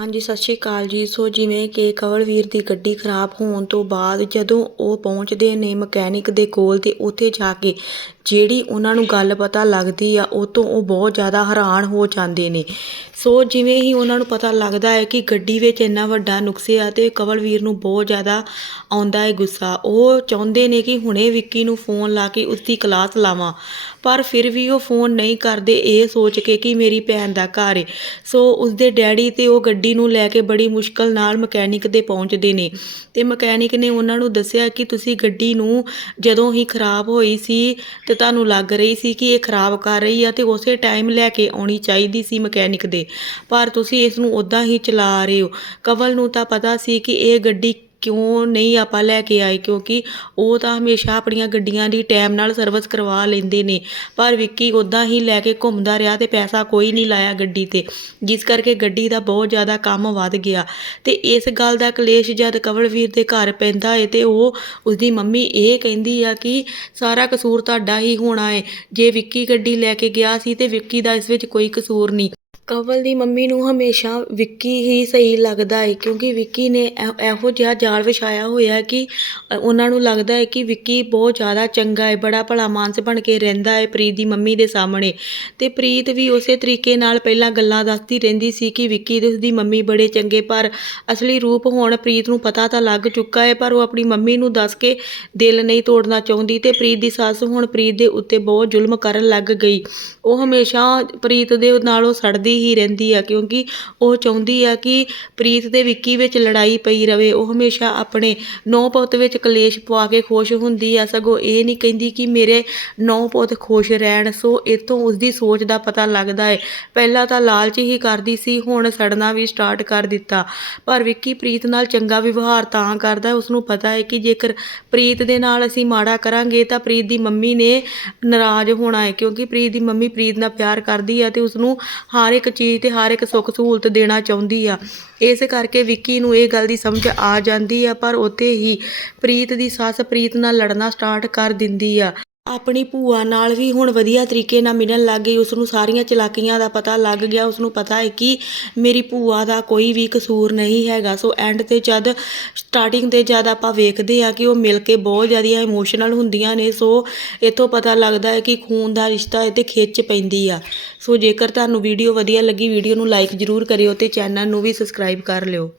ਹਾਂਜੀ, ਸਤਿ ਸ਼੍ਰੀ ਅਕਾਲ ਜੀ। ਸੋ ਜਿਵੇਂ ਕਿ ਕਵਲਵੀਰ ਦੀ ਗੱਡੀ ਖਰਾਬ ਹੋਣ ਤੋਂ ਬਾਅਦ ਜਦੋਂ ਉਹ ਪਹੁੰਚਦੇ ਨੇ ਮਕੈਨਿਕ ਦੇ ਕੋਲ ਤੇ ਉੱਥੇ ਜਾ ਕੇ, ਜਿਹੜੀ ਉਹਨਾਂ ਨੂੰ ਗੱਲ ਪਤਾ ਲੱਗਦੀ ਆ, ਉਹ ਤੋਂ ਉਹ ਬਹੁਤ ਜ਼ਿਆਦਾ ਹੈਰਾਨ ਹੋ ਜਾਂਦੇ ਨੇ। ਸੋ ਜਿਵੇਂ ਹੀ ਉਹਨਾਂ ਨੂੰ ਪਤਾ ਲੱਗਦਾ ਹੈ ਕਿ ਗੱਡੀ ਵਿੱਚ ਇੰਨਾ ਵੱਡਾ ਨੁਕਸ ਆ ਤੇ ਕਵਲਵੀਰ ਨੂੰ ਬਹੁਤ ਜ਼ਿਆਦਾ ਆਉਂਦਾ ਹੈ ਗੁੱਸਾ, ਉਹ ਚਾਹੁੰਦੇ ਨੇ ਕਿ ਹੁਣੇ ਵਿੱਕੀ ਨੂੰ ਫੋਨ ਲਾ ਕੇ ਉਸਦੀ ਕਲਾਸ ਲਾਵਾਂ, ਪਰ ਫਿਰ ਵੀ ਉਹ ਫੋਨ ਨਹੀਂ ਕਰਦੇ, ਇਹ ਸੋਚ ਕੇ ਕਿ ਮੇਰੀ ਭੈਣ ਦਾ ਘਰ ਹੈ ਸੋ ਉਸਦੇ ਡੈਡੀ ਤੇ ਉਹ ਗੱਡੀ ਨੂੰ ਲੈ ਕੇ ਬੜੀ ਮੁਸ਼ਕਲ ਨਾਲ ਮਕੈਨਿਕ ਦੇ ਪਹੁੰਚਦੇ ਨੇ ਤੇ ਮਕੈਨਿਕ ਨੇ ਉਹਨਾਂ ਨੂੰ ਦੱਸਿਆ ਕਿ ਤੁਸੀਂ ਗੱਡੀ ਨੂੰ ਜਦੋਂ ਹੀ ਖਰਾਬ ਹੋਈ ਸੀ ਤੇ ਤੁਹਾਨੂੰ ਲੱਗ ਰਹੀ ਸੀ ਕਿ ਇਹ ਖਰਾਬ ਕਰ ਰਹੀ ਆ ਤੇ ਉਸੇ ਟਾਈਮ ਲੈ ਕੇ ਆਉਣੀ ਚਾਹੀਦੀ ਸੀ ਮਕੈਨਿਕ ਦੇ। ਪਰ ਤੁਸੀਂ ਇਸ ਨੂੰ ਉਦਾਂ ਹੀ ਚਲਾ ਰਹੇ ਹੋ। ਕਵਲ ਨੂੰ ਤਾਂ ਪਤਾ ਸੀ ਕਿ ਇਹ ਗੱਡੀ ਕਿਉਂ ਨਹੀਂ ਆਪਾਂ ਲੈ ਕੇ ਆਏ, ਕਿਉਂਕਿ ਉਹ ਤਾਂ ਹਮੇਸ਼ਾ ਆਪਣੀਆਂ ਗੱਡੀਆਂ ਦੀ ਟਾਈਮ ਨਾਲ ਸਰਵਿਸ ਕਰਵਾ ਲੈਂਦੇ ਨੇ। ਪਰ ਵਿੱਕੀ ਉਦਾਂ ਹੀ ਲੈ ਕੇ ਘੁੰਮਦਾ ਰਿਹਾ ਤੇ ਪੈਸਾ ਕੋਈ ਨਹੀਂ ਲਾਇਆ ਗੱਡੀ ਤੇ, ਜਿਸ ਕਰਕੇ ਗੱਡੀ ਦਾ ਬਹੁਤ ਜ਼ਿਆਦਾ ਕੰਮ ਵੱਧ ਗਿਆ। ਤੇ ਇਸ ਗੱਲ ਦਾ ਕਲੇਸ਼ ਜਦ ਕਵਲਵੀਰ ਦੇ ਘਰ ਪੈਂਦਾ ਏ ਤੇ ਉਹ ਉਸਦੀ ਮੰਮੀ ਇਹ ਕਹਿੰਦੀ ਆ ਕਿ ਸਾਰਾ ਕਸੂਰ ਤੁਹਾਡਾ ਹੀ ਹੋਣਾ ਏ। ਜੇ ਵਿੱਕੀ ਗੱਡੀ ਲੈ ਕੇ ਗਿਆ ਸੀ ਤੇ ਵਿੱਕੀ ਦਾ ਇਸ ਵਿੱਚ ਕੋਈ ਕਸੂਰ ਨਹੀਂ। ਕੰਵਲ ਦੀ ਮੰਮੀ ਨੂੰ ਹਮੇਸ਼ਾ ਵਿੱਕੀ ਹੀ ਸਹੀ ਲੱਗਦਾ ਹੈ ਕਿਉਂਕਿ ਵਿੱਕੀ ਨੇ ਇਹ- ਇਹੋ ਜਿਹਾ ਜਾਲ ਵਿਛਾਇਆ ਹੋਇਆ ਕਿ ਅ, ਉਹਨਾਂ ਨੂੰ ਲੱਗਦਾ ਹੈ ਕਿ ਵਿੱਕੀ ਬਹੁਤ ਜ਼ਿਆਦਾ ਚੰਗਾ ਹੈ ਬੜਾ ਭਲਾ ਮਾਨਸ ਬਣ ਕੇ ਰਹਿੰਦਾ ਹੈ ਪ੍ਰੀਤ ਦੀ ਮੰਮੀ ਦੇ ਸਾਹਮਣੇ। ਤੇ ਪ੍ਰੀਤ ਵੀ ਉਸੇ ਤਰੀਕੇ ਨਾਲ ਪਹਿਲਾਂ ਗੱਲਾਂ ਦੱਸਦੀ ਰਹਿੰਦੀ ਸੀ ਕਿ ਵਿੱਕੀ ਤੇ ਉਸਦੀ ਮੰਮੀ ਬੜੇ ਚੰਗੇ ਪਰ ਅਸਲੀ ਰੂਪ ਹੁਣ ਪ੍ਰੀਤ ਨੂੰ ਪਤਾ ਤਾਂ ਲੱਗ ਚੁੱਕਾ ਹੈ ਪਰ ਉਹ ਆਪਣੀ ਮੰਮੀ ਨੂੰ ਦੱਸ ਕੇ ਦਿਲ ਨਹੀਂ ਤੋੜਨਾ ਚਾਹੁੰਦੀ ਤੇ ਪ੍ਰੀਤ ਦੀ ਸੱਸ ਹੁਣ ਪ੍ਰੀਤ ਦੇ ਉੱਤੇ ਬਹੁਤ ਜ਼ੁਲਮ ਕਰਨ ਲੱਗ ਗਈ। ਉਹ ਹਮੇਸ਼ਾ ਪ੍ਰੀਤ ਦੇ ਨਾਲੋਂ ਸੜਦੀ ਹੀ ਰਹਿੰਦੀ ਆ, ਕਿਉਂਕਿ ਉਹ ਚਾਹੁੰਦੀ ਆ ਕਿ ਪ੍ਰੀਤ ਦੇ ਵਿੱਕੀ ਵਿੱਚ ਲੜਾਈ ਪਈ ਰਵੇ। ਉਹ ਹਮੇਸ਼ਾ ਆਪਣੇ ਨੌ ਪੁੱਤ ਵਿੱਚ ਕਲੇਸ਼ ਪਵਾ ਕੇ ਖੁਸ਼ ਹੁੰਦੀ ਆ। ਸਗੋਂ ਇਹ ਨਹੀਂ ਕਹਿੰਦੀ ਕਿ ਮੇਰੇ ਨੌ ਪੁੱਤ ਖੁਸ਼ ਰਹਿਣ। ਸੋ ਇਤੋਂ ਉਸਦੀ ਸੋਚ ਦਾ ਪਤਾ ਲੱਗਦਾ ਹੈ ਪਹਿਲਾਂ ਤਾਂ ਲਾਲਚ ਹੀ ਕਰਦੀ ਸੀ, ਹੁਣ ਸੜਨਾ ਵੀ ਸਟਾਰਟ ਕਰ ਦਿੱਤਾ। ਪਰ ਵਿੱਕੀ ਪ੍ਰੀਤ ਨਾਲ ਚੰਗਾ ਵਿਵਹਾਰ ਤਾਂ ਕਰਦਾ। ਉਸ ਨੂੰ ਪਤਾ ਹੈ ਕਿ ਜੇਕਰ ਪ੍ਰੀਤ ਦੇ ਨਾਲ ਅਸੀਂ ਮਾੜਾ ਕਰਾਂਗੇ ਤਾਂ ਪ੍ਰੀਤ ਦੀ ਮੰਮੀ ਨੇ ਨਾਰਾਜ਼ ਹੋਣਾ ਹੈ ਕਿਉਂਕਿ ਪ੍ਰੀਤ ਦੀ ਮੰਮੀ ਪ੍ਰੀਤ ਨਾਲ ਪਿਆਰ ਕਰਦੀ ਹੈ ਤੇ ਉਸ ਨੂੰ ਹਰ ਇੱਕ ਚੀਜ਼ ਤੇ ਹਰ ਇੱਕ ਸੁੱਖ ਸਹੂਲਤ ਦੇਣਾ ਚਾਹੁੰਦੀ ਆ। ਇਸ ਕਰਕੇ ਵਿੱਕੀ ਨੂੰ ਇਹ ਗੱਲ ਦੀ ਸਮਝ ਆ ਜਾਂਦੀ ਆ, ਪਰ ਉੱਥੇ ਹੀ ਪ੍ਰੀਤ ਦੀ ਸੱਸ ਪ੍ਰੀਤ ਨਾਲ ਲੜਨਾ ਸਟਾਰਟ ਕਰ ਦਿੰਦੀ ਆ। ਆਪਣੀ ਭੂਆ ਨਾਲ ਵੀ ਹੁਣ ਵਧੀਆ ਤਰੀਕੇ ਨਾਲ ਮਿਲਣ ਲੱਗ ਗਈ ਉਸ ਨੂੰ ਸਾਰੀਆਂ ਚਲਾਕੀਆਂ ਦਾ ਪਤਾ ਲੱਗ ਗਿਆ ਉਸ ਨੂੰ ਪਤਾ ਹੈ ਕਿ ਮੇਰੀ ਭੂਆ ਦਾ ਕੋਈ ਵੀ ਕਸੂਰ ਨਹੀਂ ਹੈਗਾ। ਸੋ ਐਂਡ ਤੇ ਜਦ ਸਟਾਰਟਿੰਗ ਤੇ ਜਦ ਆਪਾਂ ਵੇਖਦੇ ਆ ਕਿ ਉਹ ਮਿਲ ਕੇ ਬਹੁਤ ਜ਼ਿਆਦਾ ਇਮੋਸ਼ਨਲ ਹੁੰਦੀਆਂ ਨੇ, ਸੋ ਇਥੋਂ ਪਤਾ ਲੱਗਦਾ ਹੈ ਕਿ ਖੂਨ ਦਾ ਰਿਸ਼ਤਾ ਇਹ ਤੇ ਖਿੱਚ ਪੈਂਦੀ ਆ। ਸੋ ਜੇਕਰ ਤੁਹਾਨੂੰ ਵੀਡੀਓ ਵਧੀਆ ਲੱਗੀ ਵੀਡੀਓ ਨੂੰ ਲਾਈਕ ਜ਼ਰੂਰ ਕਰਿਓ ਤੇ ਚੈਨਲ ਨੂੰ ਵੀ ਸਬਸਕ੍ਰਾਈਬ ਕਰ ਲਿਓ।